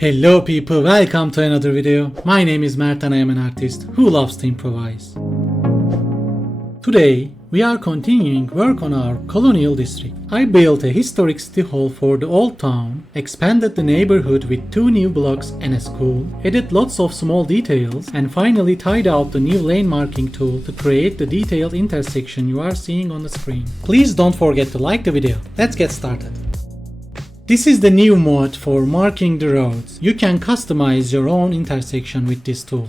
Hello people, welcome to another video. My name is Mert and I am an artist who loves to improvise. Today, we are continuing work on our Colonial district. I built a historic city hall for the old town, expanded the neighborhood with 2 new blocks and a school, added lots of small details, and finally tied out the new lane marking tool to create the detailed intersection you are seeing on the screen. Please don't forget to like the video. Let's get started. This is the new mode for marking the roads. You can customize your own intersection with this tool.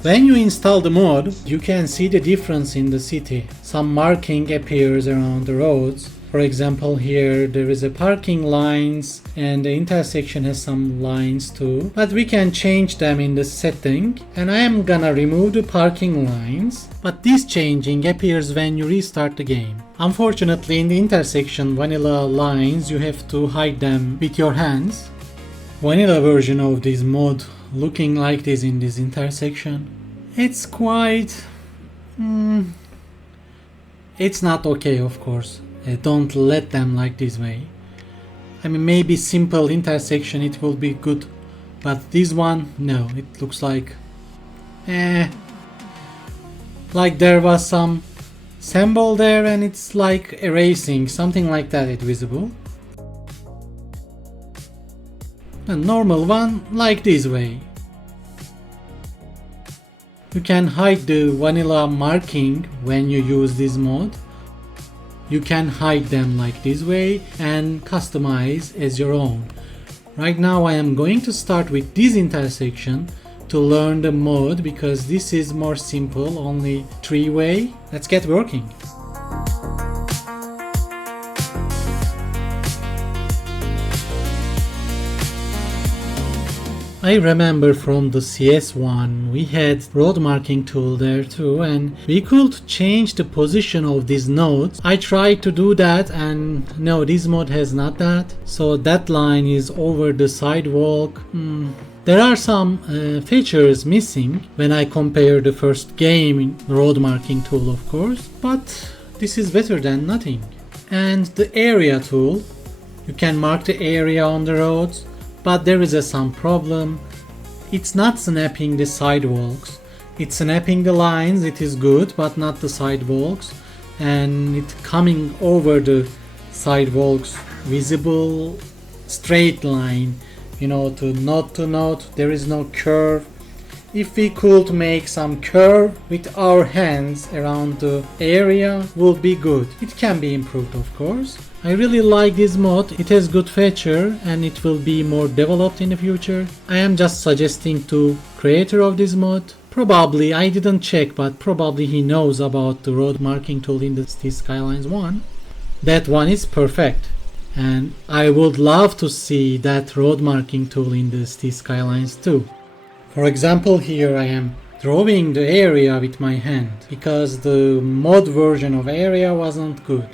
When you install the mod, you can see the difference in the city. Some marking appears around the roads. For example, here there is a parking lines and the intersection has some lines too. But we can change them in the setting, and I am gonna remove the parking lines. But this changing appears when you restart the game. Unfortunately, in the intersection vanilla lines, you have to hide them with your hands. Vanilla version of this mod looking like this in this intersection. It's quite... it's not okay, of course. Don't let them like this way. I mean, maybe simple intersection it will be good, but this one, no, it looks like like there was some symbol there and it's like erasing, something like that it's visible. A normal one like this way. You can hide the vanilla marking when you use this mod. You can hide them like this way and customize as your own. Right now I am going to start with this intersection to learn the mod because this is more simple, only 3-way. Let's get working. I remember from the CS1 we had road marking tool there too, and we could change the position of these nodes. I tried to do that and no, this mod has not that. So that line is over the sidewalk. There are some features missing when I compare the first game road marking tool, of course, but this is better than nothing. And the area tool, you can mark the area on the roads. But there is some problem. It's not snapping the sidewalks. It's snapping the lines, it is good, but not the sidewalks. And it coming over the sidewalks, visible straight line, you know, to node, there is no curve. If we could make some curve with our hands around the area, would be good. It can be improved, of course. I really like this mod, it has good feature and it will be more developed in the future. I am just suggesting to creator of this mod. Probably, I didn't check, but probably he knows about the road marking tool in the Skylines 1. That one is perfect. And I would love to see that road marking tool in the Skylines 2. For example, here I am drawing the area with my hand because the mod version of area wasn't good.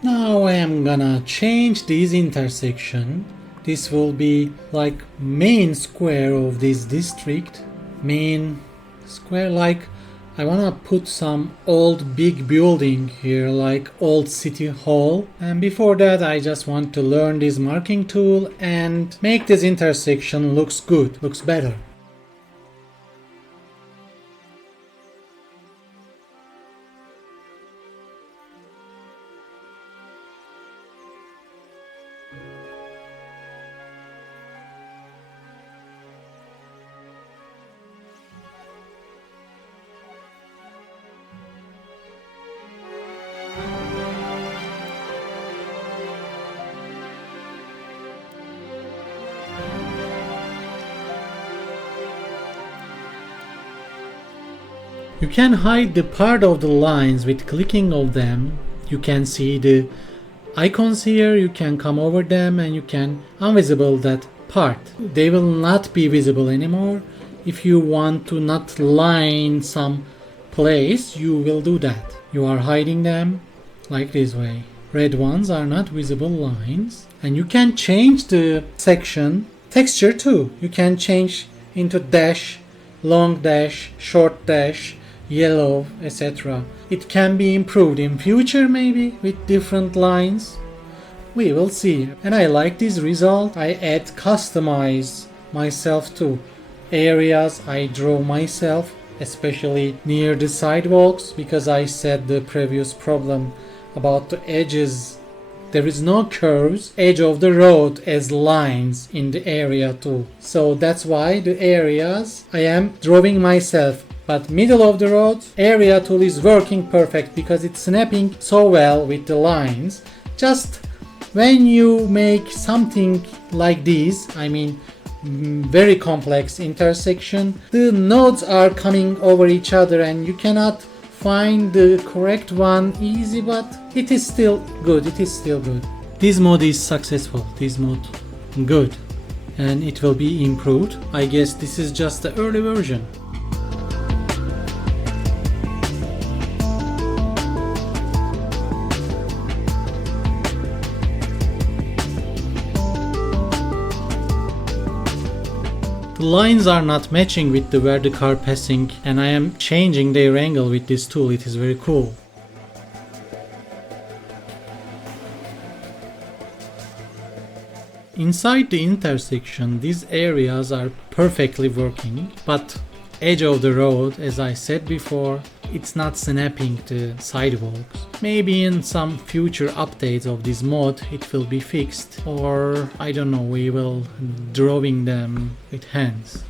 Now I am gonna change this intersection. This will be like main square of this district. Main square, like I wanna put some old big building here, like old city hall. And before that I just want to learn this marking tool and make this intersection looks good, looks better. You can hide the part of the lines with clicking of them. You can see the icons here, you can come over them and you can unvisible that part. They will not be visible anymore. If you want to not line some place, you will do that. You are hiding them like this way. Red ones are not visible lines. And you can change the section texture too. You can change into dash, long dash, short dash. yellow, etc. It can be improved in future maybe with different lines. We will see. And I like this result. I add customize myself to areas I draw myself, especially near the sidewalks, because I said the previous problem about the edges. There is no curves, edge of the road as lines in the area too. So that's why the areas I am drawing myself. But middle of the road, area tool is working perfect because it's snapping so well with the lines. Just when you make something like this, I mean very complex intersection, the nodes are coming over each other and you cannot find the correct one easy, but it is still good. It is still good. This mode is successful. This mode good, and it will be improved. I guess this is just the early version. The lines are not matching with where the car passing, and I am changing their angle with this tool. It is very cool. Inside the intersection, these areas are perfectly working, but edge of the road, as I said before, it's not snapping the sidewalks. Maybe in some future updates of this mod it will be fixed, or I don't know, we will drawing them with hands.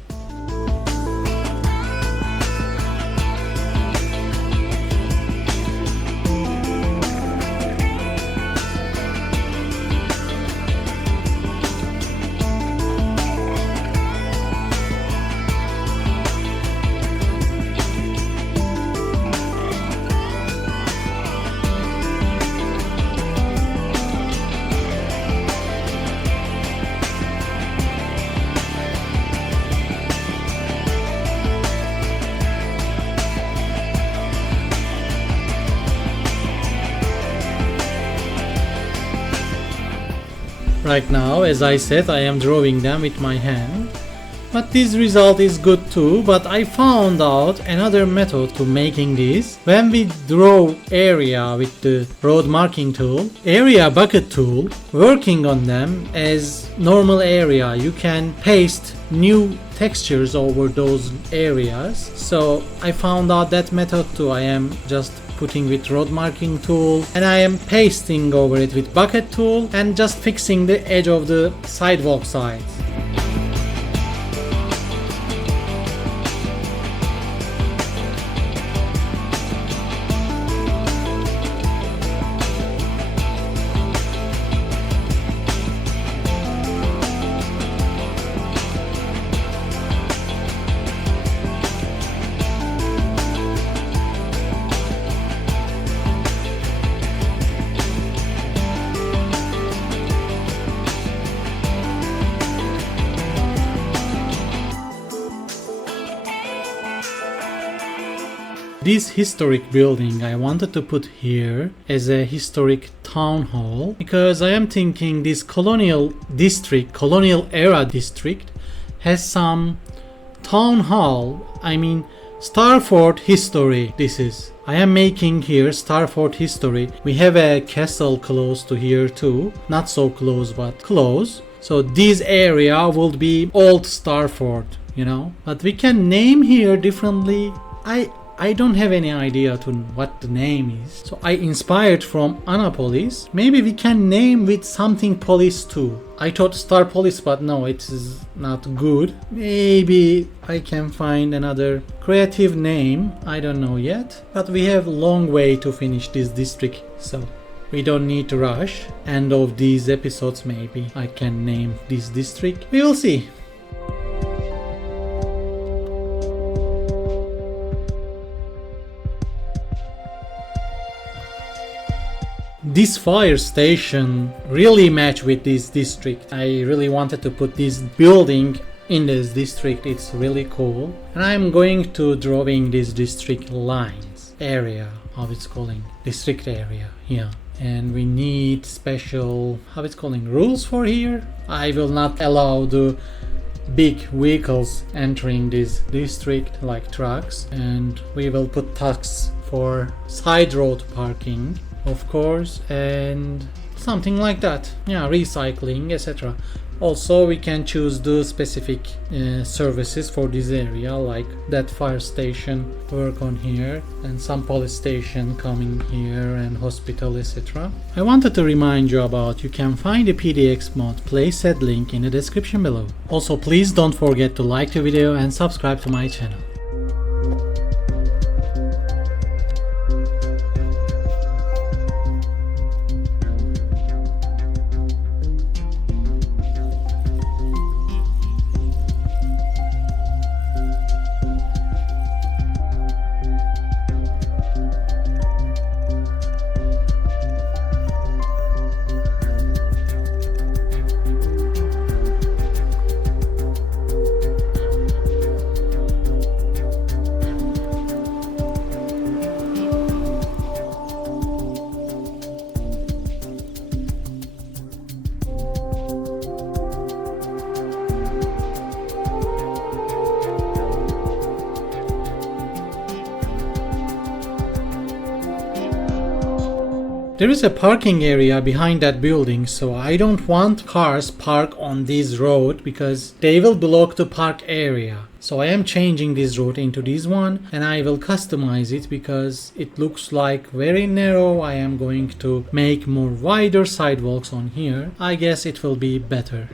Right now, as I said, I am drawing them with my hand. But this result is good too, but I found out another method to making this. When we draw area with the road marking tool, area bucket tool, working on them as normal area, you can paste new textures over those areas. So I found out that method too. I am just putting with road marking tool and I am pasting over it with bucket tool and just fixing the edge of the sidewalk sides. This historic building I wanted to put here as a historic town hall because I am thinking this colonial district, colonial era district has some town hall, I mean Starfort history. This is, I am making here Starfort history. We have a castle close to here too, not so close but close. So this area would be old Starfort, you know, but we can name here differently. I don't have any idea to what the name is. So I inspired from Annapolis. Maybe we can name with something police too. I thought Star Police, but no, it is not good. Maybe I can find another creative name. I don't know yet. But we have a long way to finish this district. So we don't need to rush. End of these episodes maybe I can name this district. We will see. This fire station really match with this district. I really wanted to put this building in this district. It's really cool. And I'm going to drawing this district lines area, how it's calling district area. Yeah. And we need special, how it's calling, rules for here. I will not allow the big vehicles entering this district, like trucks, and we will put tasks for side road parking, of course, and something like that. Yeah, recycling, etc. Also, we can choose the specific services for this area, like that fire station work on here, and some police station coming here, and hospital, etc. I wanted to remind you about you can find the PDX mod playset link in the description below. Also, please don't forget to like the video and subscribe to my channel. There is a parking area behind that building, so I don't want cars park on this road because they will block the park area. So I am changing this road into this one, and I will customize it because it looks like very narrow. I am going to make more wider sidewalks on here. I guess it will be better.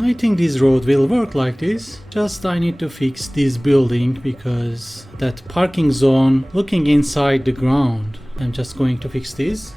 I think this road will work like this. Just I need to fix this building because that parking zone looking inside the ground. I'm just going to fix this.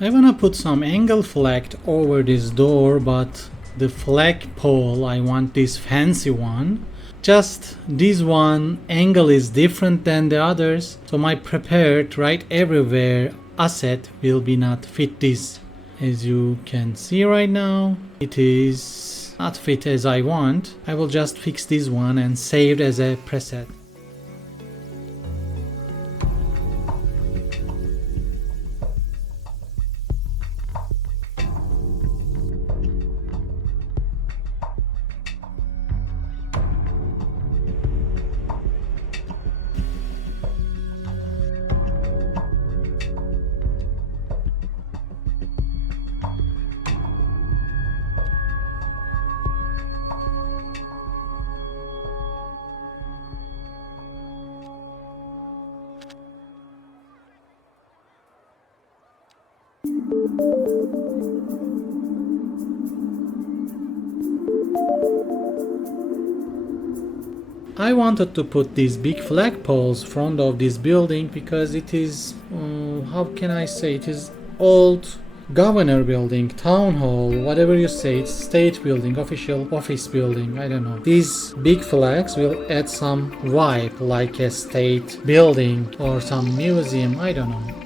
I wanna put some angle flag over this door, but the flag pole, I want this fancy one. Just this one angle is different than the others, so my prepared right everywhere asset will be not fit this. As you can see right now, it is not fit as I want. I will just fix this one and save it as a preset. I wanted to put these big flagpoles front of this building because it is, how can I say, it is old governor building, town hall, whatever you say, it's state building, official office building, I don't know. These big flags will add some vibe, like a state building or some museum, I don't know.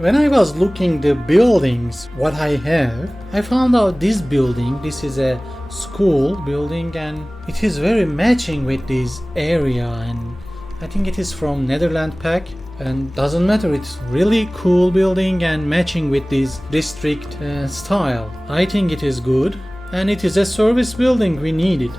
When I was looking the buildings, what I have, I found out this building, this is a school building and it is very matching with this area, and I think it is from Netherlands pack, and doesn't matter, it's really cool building and matching with this district style. I think it is good and it is a service building, we need it.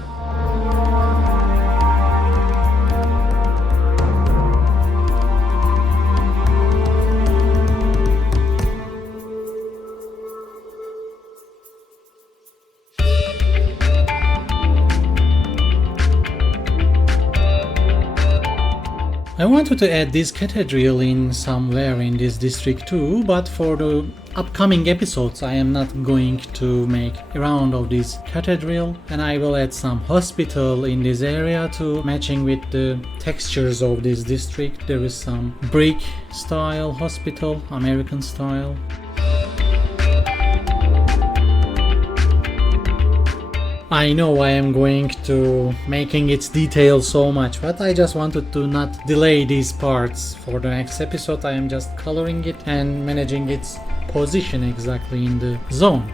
I wanted to add this cathedral in somewhere in this district too, but for the upcoming episodes I am not going to make a round of this cathedral, and I will add some hospital in this area too, matching with the textures of this district. There is some brick style hospital, American style. I know I am going to making its details so much, but I just wanted to not delay these parts for the next episode. I am just coloring it and managing its position exactly in the zone.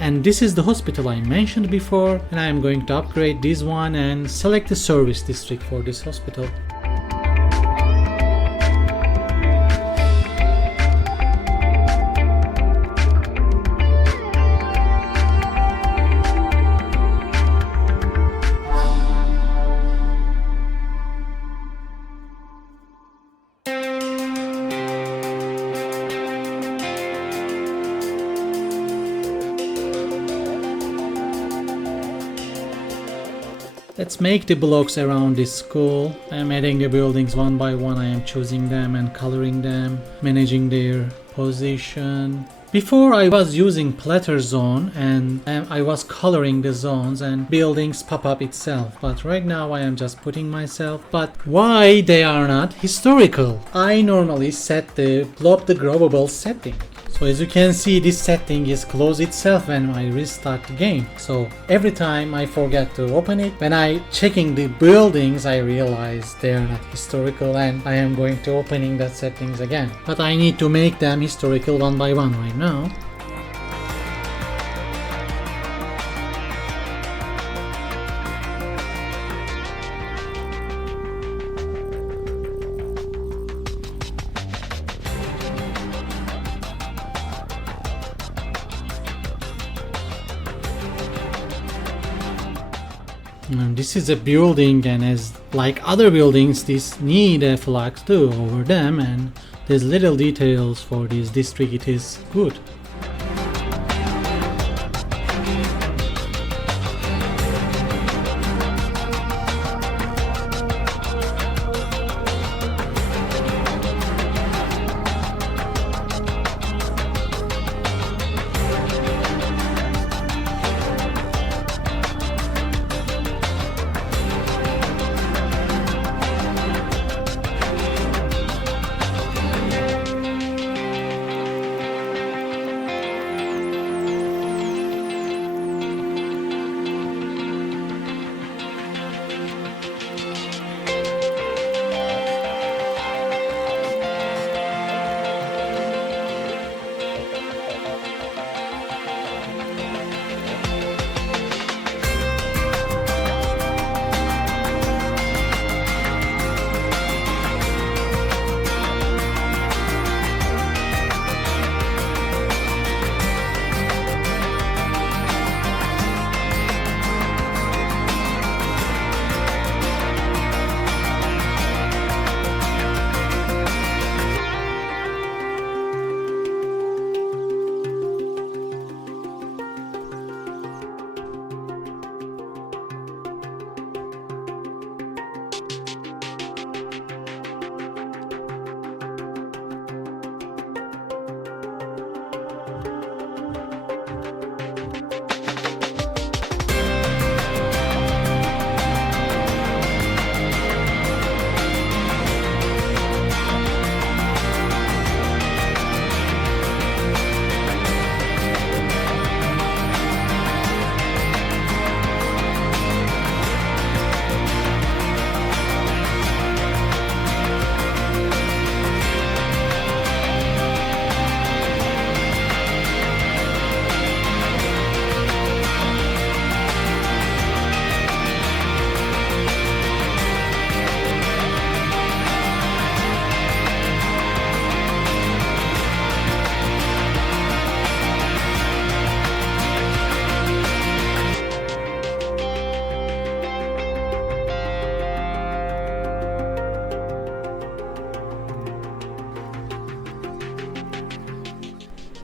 And this is the hospital I mentioned before, and I am going to upgrade this one and select the service district for this hospital. Let's make the blocks around this school. I am adding the buildings one by one. I am choosing them and coloring them, managing their position. Before I was using platter zone and I was coloring the zones and buildings pop up itself, but right now I am just putting myself. But why they are not historical? I normally set the blob the growable setting. So as you can see, this setting is close itself when I restart the game. So every time I forget to open it, when I checking the buildings, I realize they are not historical and I am going to opening that settings again. But I need to make them historical one by one right now. This is a building, and as like other buildings, this need a flag too over them, and there's little details for this district. It is good.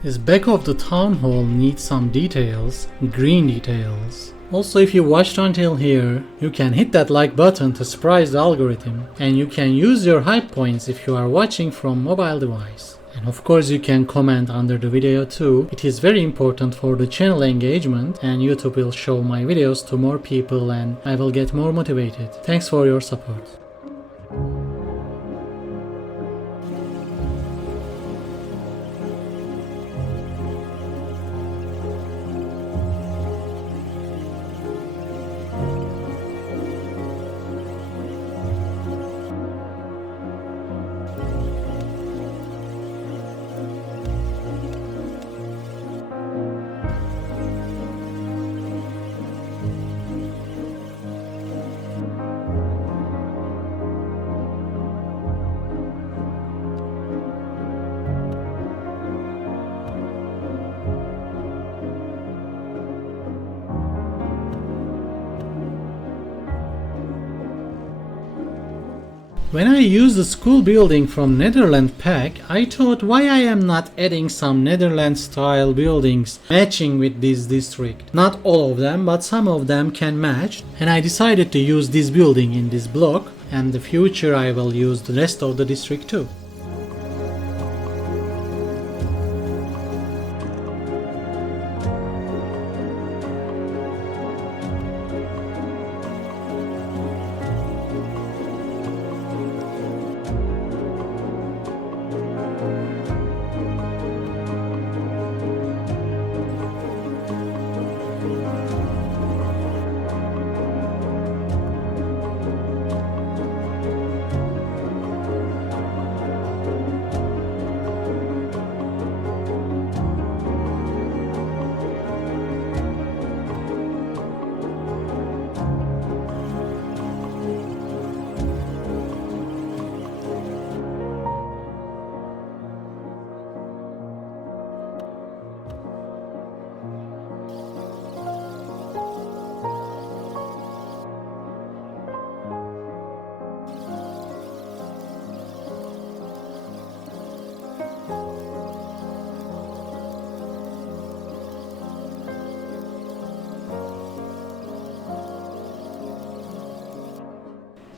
This back of the town hall needs some details, green details. Also, if you watched until here, you can hit that like button to surprise the algorithm, and you can use your hype points if you are watching from mobile device. And of course you can comment under the video too. It is very important for the channel engagement, and YouTube will show my videos to more people and I will get more motivated. Thanks for your support. When I used the school building from Netherlands pack, I thought why I am not adding some Netherlands style buildings matching with this district. Not all of them, but some of them can match, and I decided to use this building in this block, and in the future I will use the rest of the district too.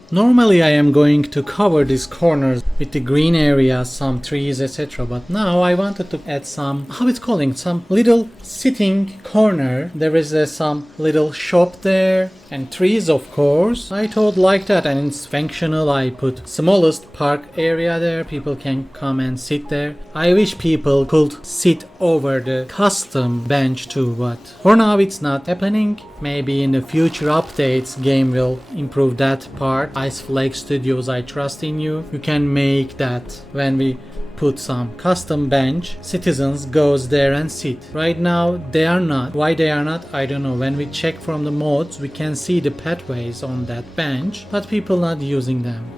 Normally I am going to cover these corners with the green areas, some trees, etc. But now I wanted to add some, how it's calling, some little sitting corner. There is some little shop there and trees, of course. I thought like that, and it's functional. I put smallest park area there. People can come and sit there. I wish people could sit over the custom bench too, but for now it's not happening. Maybe in the future updates game will improve that part. Ice Flake Studios, I trust in you. You can make that when we put some custom bench, citizens goes there and sit. Right now they are not. Why they are not, I don't know. When we check from the mods, we can see the pathways on that bench, but people not using them.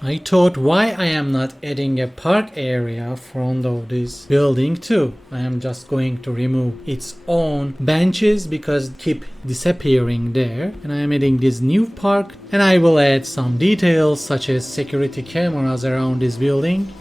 I thought why I am not adding a park area front of this building too. I am just going to remove its own benches because keep disappearing there, and I am adding this new park, and I will add some details such as security cameras around this building.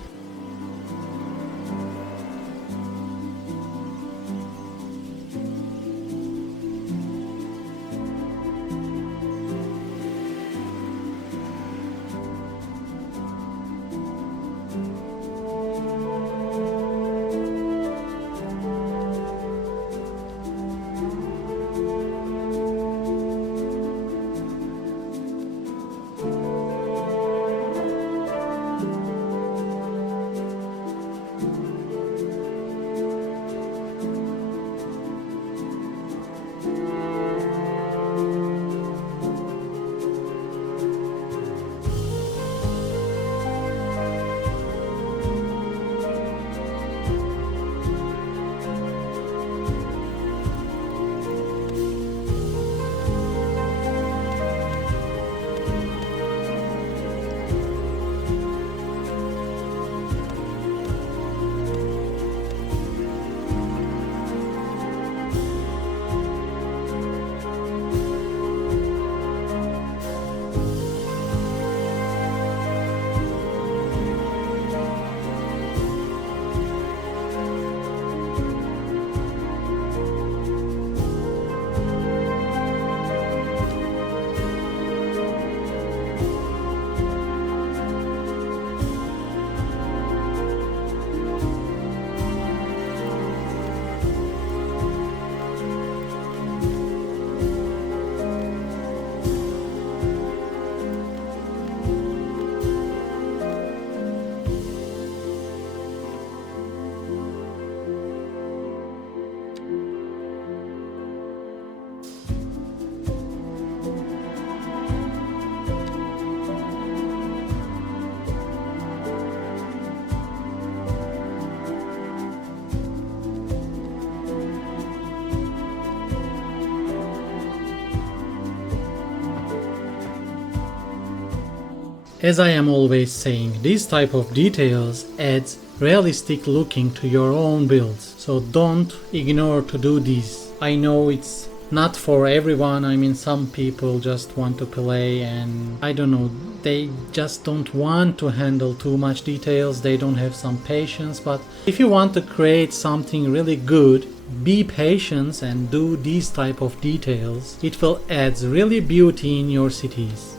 As I am always saying, these type of details adds realistic looking to your own builds, so don't ignore to do these. I know it's not for everyone. I mean, some people just want to play and I don't know, they just don't want to handle too much details, they don't have some patience. But if you want to create something really good, be patient and do these type of details. It will add really beauty in your cities.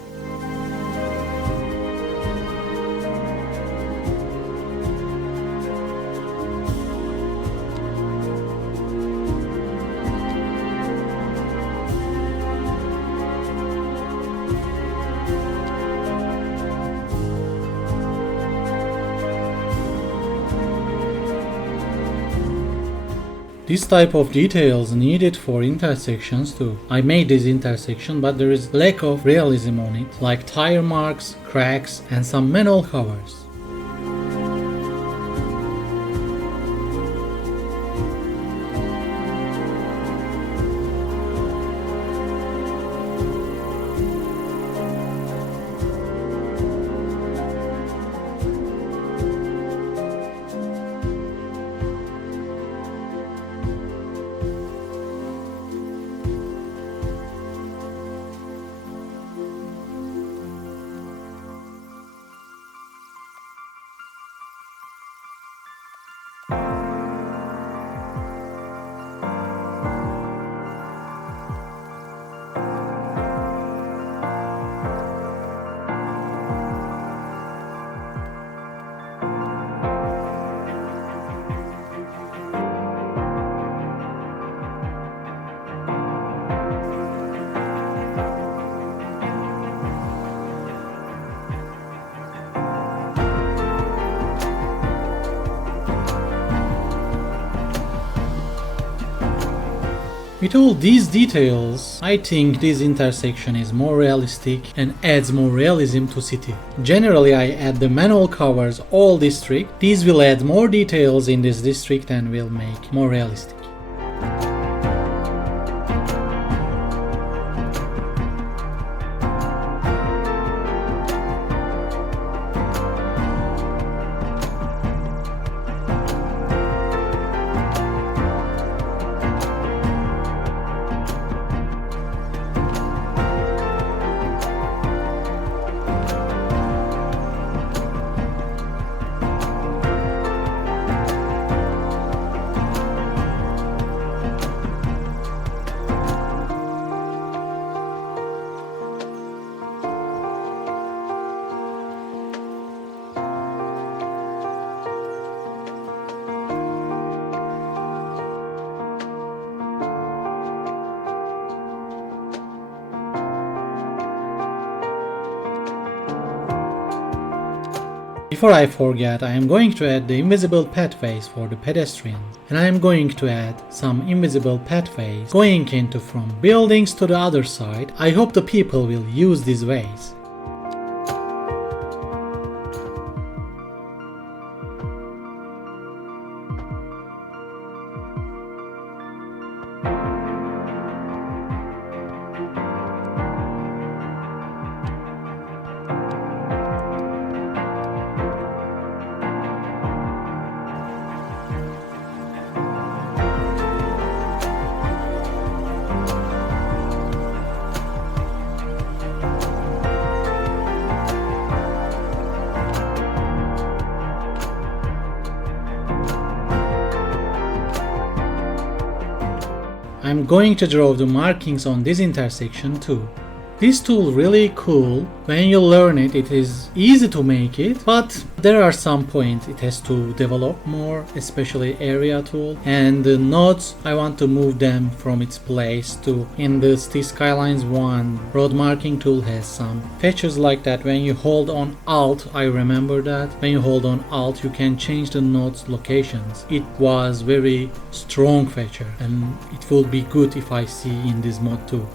This type of details needed for intersections too. I made this intersection, but there is lack of realism on it, like tire marks, cracks, and some manhole covers. With all these details, I think this intersection is more realistic and adds more realism to city. Generally, I add the manhole covers all district. These will add more details in this district and will make more realistic. Before I forget, I am going to add the invisible pathways for the pedestrians, and I am going to add some invisible pathways going into from buildings to the other side. I hope the people will use these ways. I'm going to draw the markings on this intersection too. This tool really cool. When you learn it, it is easy to make it, but there are some points it has to develop more, especially area tool. And the nodes, I want to move them from its place to in the Skylines 1 road marking tool has some features like that. When you hold on Alt, I remember that when you hold on Alt you can change the nodes locations. It was very strong feature and it will be good if I see in this mod too.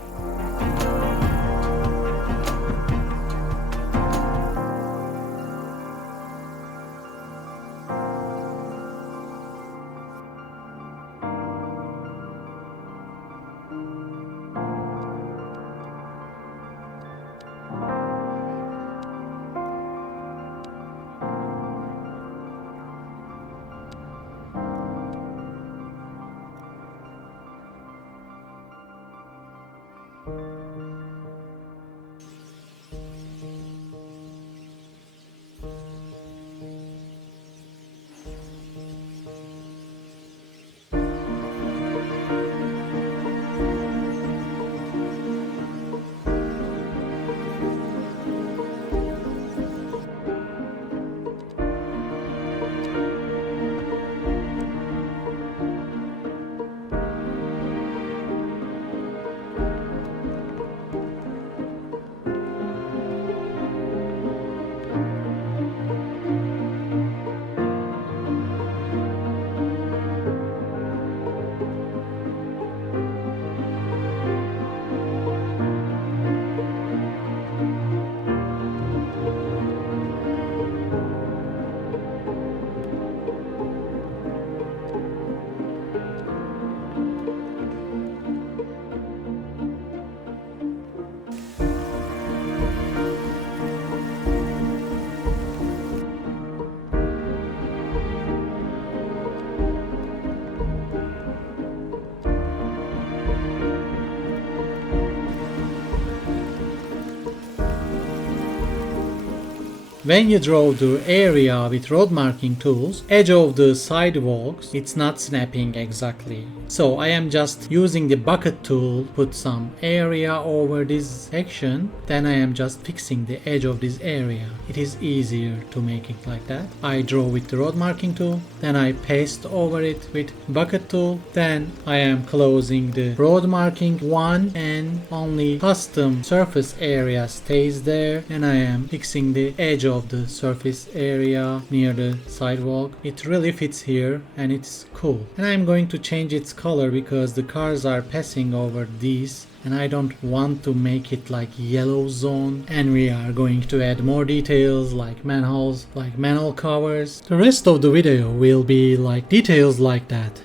when you draw the area with road marking tools, edge of the sidewalks, it's not snapping exactly. So I am just using the bucket tool, put some area over this section, then I am just fixing the edge of this area. It is easier to make it like that. I draw with the road marking tool, then I paste over it with bucket tool, then I am closing the road marking one and only custom surface area stays there, and I am fixing the edge of the surface area near the sidewalk. It really fits here and it's cool. And I'm going to change its color because the cars are passing over these and I don't want to make it like yellow zone. And we are going to add more details like manholes, like manhole covers. The rest of the video will be like details like that.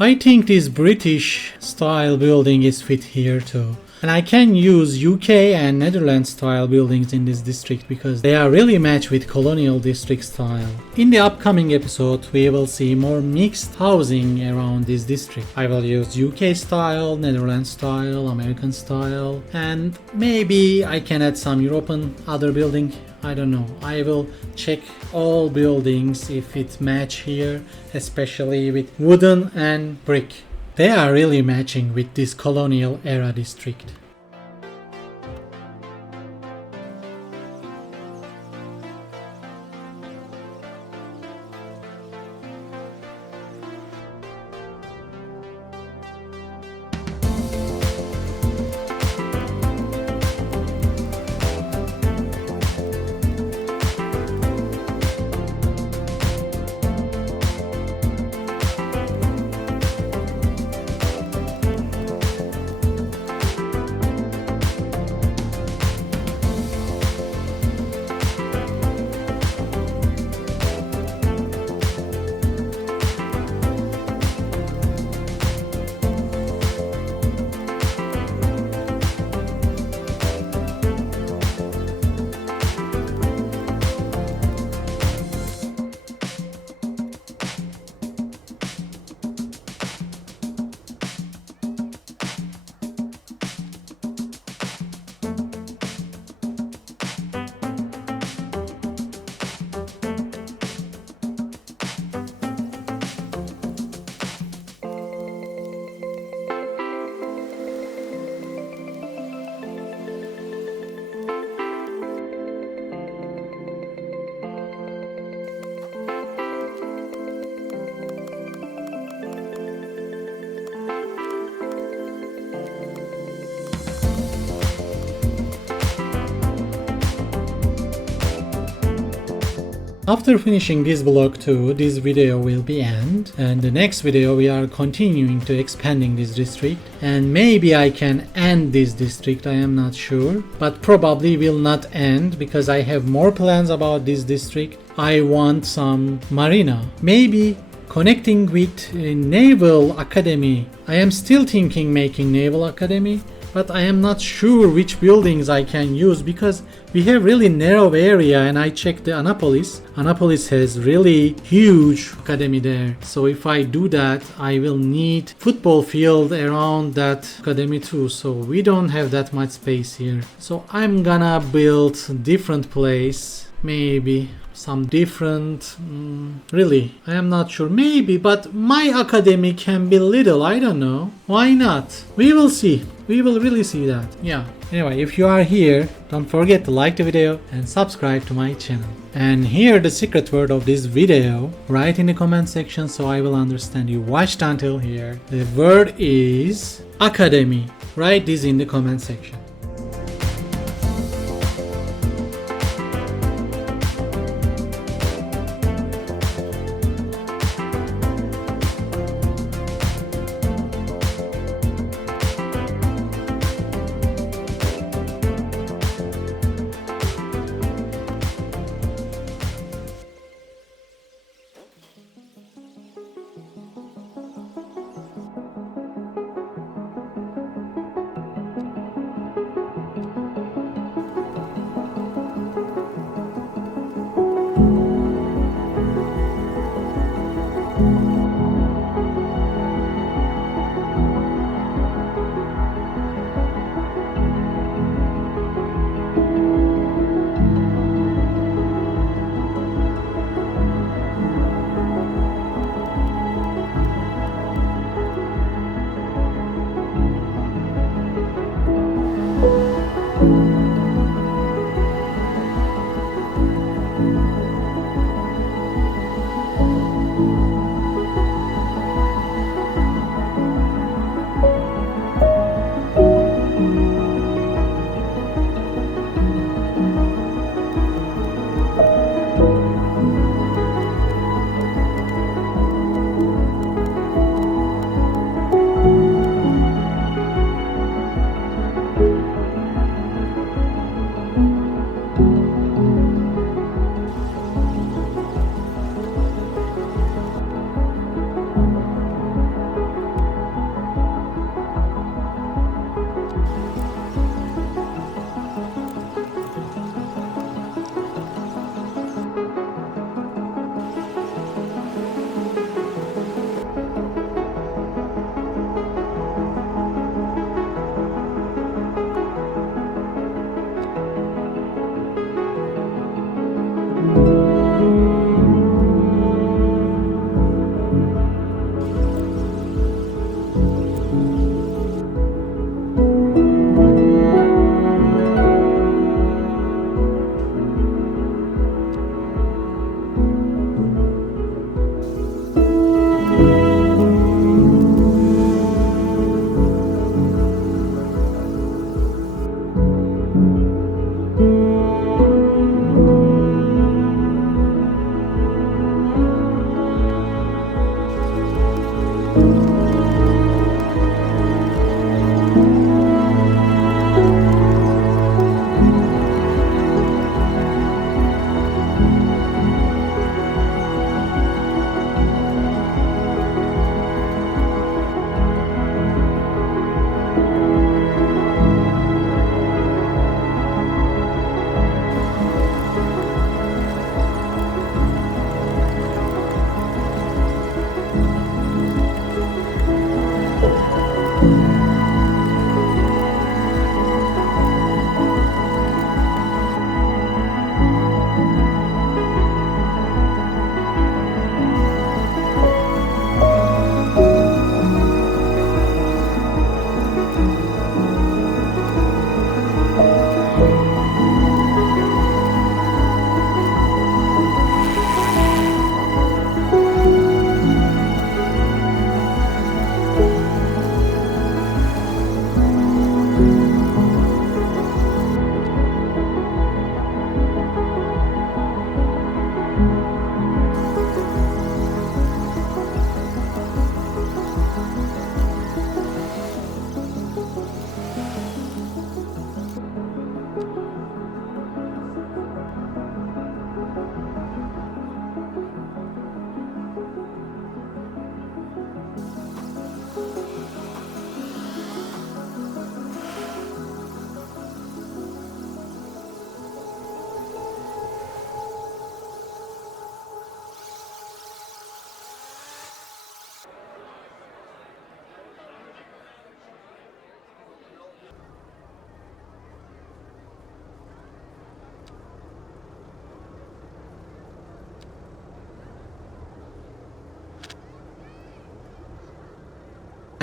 I think this British style building is fit here too. And I can use UK and Netherlands style buildings in this district because they are really matched with Colonial district style. In the upcoming episode we will see more mixed housing around this district. I will use UK style, Netherlands style, American style, and maybe I can add some European other building. I don't know. I will check all buildings if it match here, especially with wooden and brick. They are really matching with this colonial era district. After finishing this block too, this video will be end, and the next video we are continuing to expanding this district, and maybe I can end this district, I am not sure, but probably will not end because I have more plans about this district. I want some marina, maybe connecting with Naval Academy. I am still thinking making Naval Academy, but I am not sure which buildings I can use because we have really narrow area, and I checked the Annapolis. Annapolis has really huge academy there. So if I do that, I will need football field around that academy too. So we don't have that much space here. So I'm gonna build different place, maybe some different, really, I am not sure, maybe, but my academy can be little, I don't know, why not, we will see, we will really see that. Yeah, anyway, if you are here, don't forget to like the video and subscribe to my channel, and hear the secret word of this video, write in the comment section so I will understand you watched until here. The word is academy. Write this in the comment section.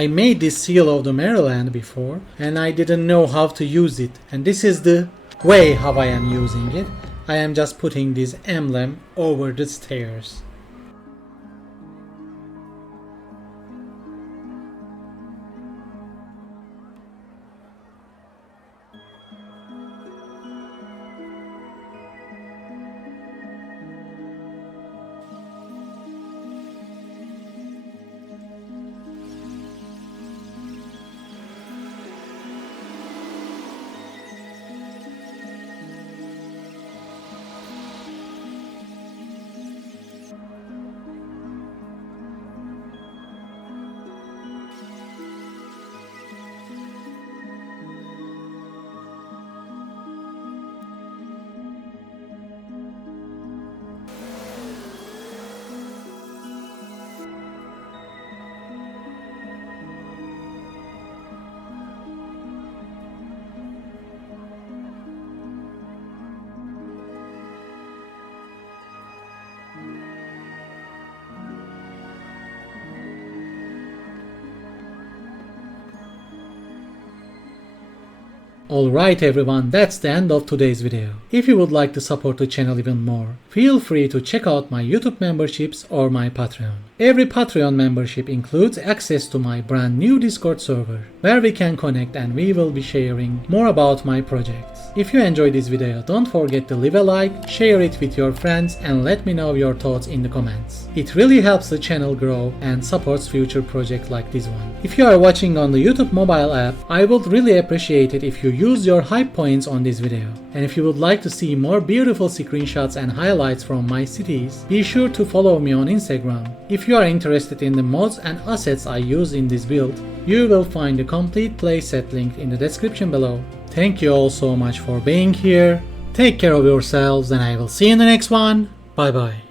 I made this seal of the Maryland before and I didn't know how to use it, and this is the way how I am using it. I am just putting this emblem over the stairs. Alright everyone, that's the end of today's video. If you would like to support the channel even more, feel free to check out my YouTube memberships or my Patreon. Every Patreon membership includes access to my brand new Discord server, where we can connect and we will be sharing more about my projects. If you enjoyed this video, don't forget to leave a like, share it with your friends and let me know your thoughts in the comments. It really helps the channel grow and supports future projects like this one. If you are watching on the YouTube mobile app, I would really appreciate it if you use your hype points on this video. And if you would like to see more beautiful screenshots and highlights from my cities, be sure to follow me on Instagram. If you are interested in the mods and assets I use in this build, you will find the complete playset link in the description below. Thank you all so much for being here. Take care of yourselves and I will see you in the next one. Bye bye.